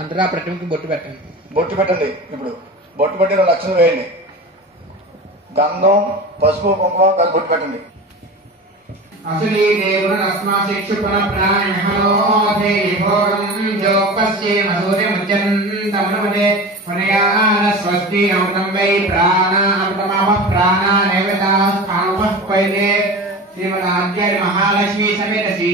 అంతరా ప్రతిమకి బొట్టు పెట్టండి. బొట్టు పెట్టండి. ఇప్పుడు బొట్టు పెట్టి 2 లక్షలు వేయండి. గంధం, పసుపు, కుంకుమ కలిపి బొట్టు పెట్టండి. అసలీ దేవుడు అస్మాశిక్షు పునఃప్రాణ్యహలోధే భోగం జోపస్యే మధురే ముచ్చంతమనమదే పునయాన స్వస్తి అమృతం వై ప్రాణ అమృతమామ ప్రాణ నైవేదాః కామః పైలే శ్రీమదాద్యాయ మహాలక్ష్మీ సమేత శ్రీ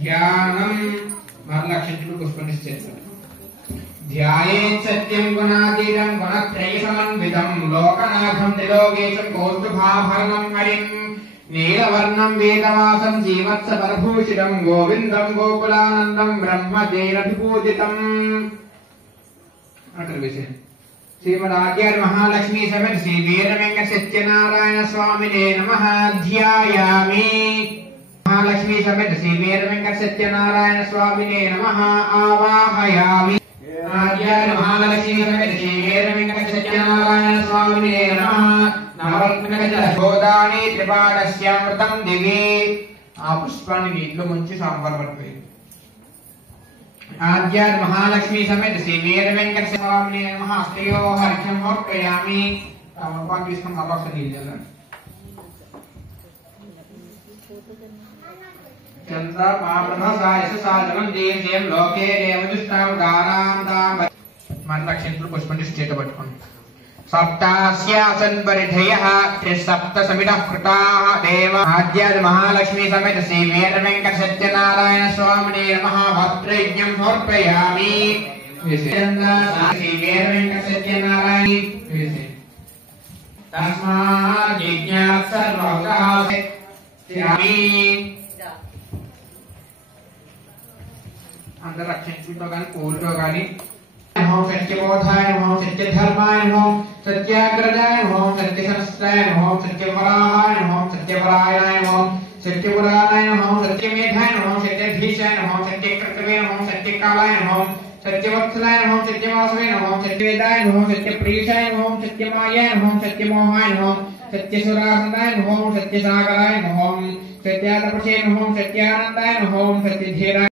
ధ్యానం మరలక్షించులు పుష్పనిశ్చేస్తారు. ధ్యాయేత్ సత్యం గుణాతీతం గుణత్రయసమన్వితం లోకనాథం త్రిలోకేశం కౌస్తుభాభరణం హరిం నీలవర్ణం వేదవాసం జీవత్స పరభూషితం గోవిందం గోకులానందం బ్రహ్మదేరభిపూజితం. అక్కడ విషయం శ్రీమదాద్యాయ మహాలక్ష్మీ సమేత శ్రీ వీర వెంకట సత్యనారాయణ స్వామినే నమః. ధ్యాయామి महालक्ष्मी समेत श्री वीर वेंकट सत्यनारायण स्वामिने नमः. आवाहयामि आद्याय महालक्ष्मी समेत श्री वीर वेंकट सत्यनारायण स्वामिने नमः. नवरत्नगोदानि त्रिपादस्यामृतं दिवे आ पुष्पानि नीटिलो मुंచి సాంబార్ పడిపోయింది. आद्याय महालक्ष्मी समेत श्री वीर वेंकट स्वामिने नमः. శ్రీయో హర్ఘ్యం సమర్పయామి. తమలపాకు తీసుకొని మరొకసారి నీళ్ళు చల్లండి. चंद्र पाप्रभसायस साधनं देशें लोके देवजुष्टां गानां मनलक्षिंतुలు పుష్పండి చేత పట్టుకోండి. सप्तास्यासन् परिधयः त्रिसप्त समितः कृताः देव आद्याय महालक्ष्मी समेत श्री वीर वेंकट सत्यनारायण स्वामिने नमः. वस्त्रयज्ञं समर्पयामि. श्री वीर वेंकट सत्यनारायण तस्मात् यज्ञात् सर्वभूतः अंदर रक्षिंచుతో గాని పూలతో గాని ఓం సత్యబోధాయ ఓం సత్యధర్మాయ ఓం సత్యాగ్రజాయ ఓం సత్యసనస్తాయ ఓం సత్యవరాహాయ ఓం సత్యవరాయాయ ఓం సత్యపురాణాయ ఓం సత్యమేధాయ ఓం సత్యధీశాయ ఓం సత్యకర్తవే ఓం సత్యకాలాయ ఓం సత్యవత్సలాయ ఓం సత్యవాసవే ఓం సత్యవేదాయ ఓం సత్యప్రీషాయ ఓం సత్యమాయాయ ఓం సత్యమోహాయ ఓం సత్యసురాసనాయ ఓం సత్యసాగరాయ ఓం సత్యాతపసే ఓం సత్యానందాయ ఓం సత్యధీరాయ